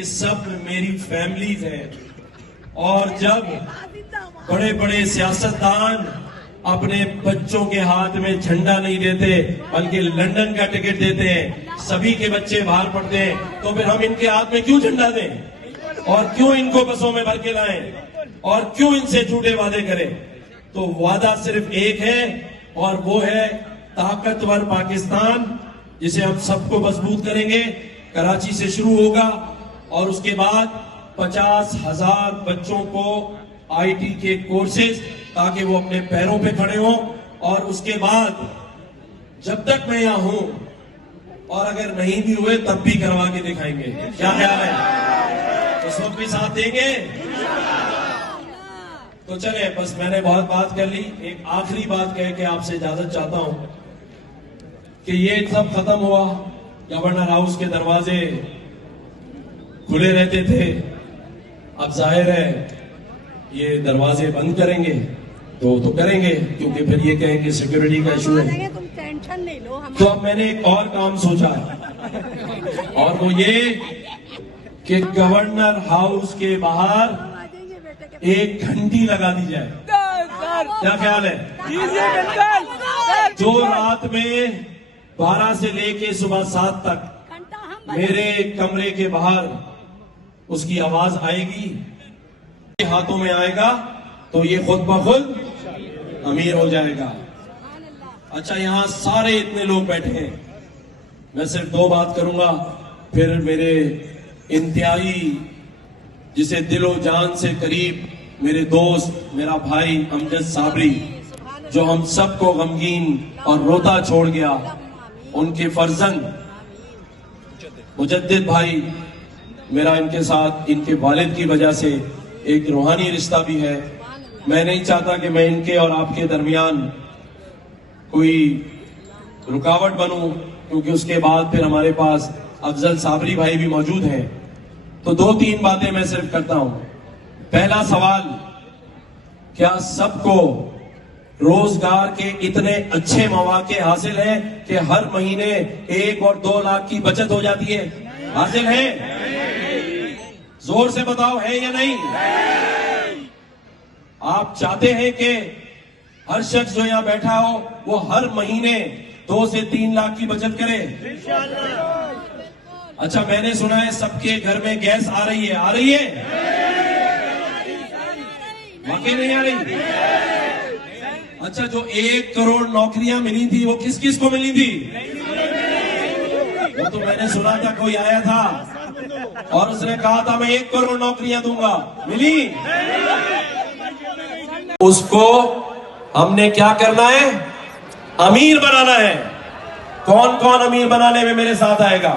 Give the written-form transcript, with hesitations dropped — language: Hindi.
ये सब मेरी फैमिलीज हैं। और जब बड़े बड़े सियासतदान अपने बच्चों के हाथ में झंडा नहीं देते बल्कि लंदन का टिकट देते हैं, सभी के बच्चे बाहर पढ़ते हैं, तो फिर हम इनके हाथ में क्यों झंडा दें और क्यों इनको बसों में भर के लाएं और क्यों इनसे झूठे वादे करें? तो वादा सिर्फ एक है और वो है ताकतवर पाकिस्तान, जिसे हम सबको मजबूत करेंगे। कराची से शुरू होगा और उसके बाद 50,000 बच्चों को आईटी के कोर्सेज, ताकि वो अपने पैरों पे खड़े हों। और उसके बाद जब तक मैं यहां हूं और अगर नहीं भी हुए तब भी करवा के दिखाएंगे। क्या ख्याल है? उस वक्त भी साथ देंगे? तो चले, बस मैंने बहुत बात कर ली। एक आखिरी बात कह के आपसे इजाजत चाहता हूं कि ये सब खत्म हुआ, गवर्नर हाउस के दरवाजे खुले रहते थे, अब जाहिर है ये दरवाजे बंद करेंगे तो करेंगे, क्योंकि फिर ये कहेंगे सिक्योरिटी का इशू है। तुम टेंशन नहीं लो। तो अब मैंने एक और काम सोचा है और वो ये कि गवर्नर हाउस के बाहर एक घंटी लगा दी जाए। क्या ख्याल है? जो रात में 12 से लेके सुबह 7 तक मेरे कमरे के बाहर उसकी आवाज आएगी, हाथों में आएगा तो ये खुद ब खुद अमीर हो जाएगा। अच्छा, यहां सारे इतने लोग बैठे हैं, मैं सिर्फ 2 बात करूंगा, फिर मेरे इंतहाई जिसे दिलो जान से करीब मेरे दोस्त, मेरा भाई अमजद साबरी, जो हम सबको गमगीन और रोता छोड़ गया, उनके फर्जंद मुजद्दिद भाई, मेरा इनके साथ इनके वालिद की वजह से एक रूहानी रिश्ता भी है। मैं नहीं चाहता कि मैं इनके और आपके दरमियान कोई रुकावट बनूं, क्योंकि उसके बाद फिर हमारे पास अफजल साबरी भाई भी मौजूद हैं। तो 2-3 बातें मैं सिर्फ करता हूं। पहला सवाल, क्या सबको रोजगार के इतने अच्छे मौके हासिल हैं कि हर महीने 1 और 2 लाख की बचत हो जाती है? हासिल है? जोर से बताओ, है या नहीं? आप चाहते हैं कि हर शख्स जो यहां बैठा हो वो हर महीने 2 से 3 लाख की बचत करे? अच्छा, मैंने सुना है सबके घर में गैस आ रही है। आ रही है? वाकई नहीं आ रही? अच्छा, जो 1 करोड़ नौकरियां मिली थी वो किस किस को मिली थी? वो तो मैंने सुना था, कोई आया था और उसने कहा था मैं 1 करोड़ नौकरियां दूंगा। मिली? उसको हमने क्या करना है? अमीर बनाना है। कौन कौन अमीर बनाने में मेरे साथ आएगा?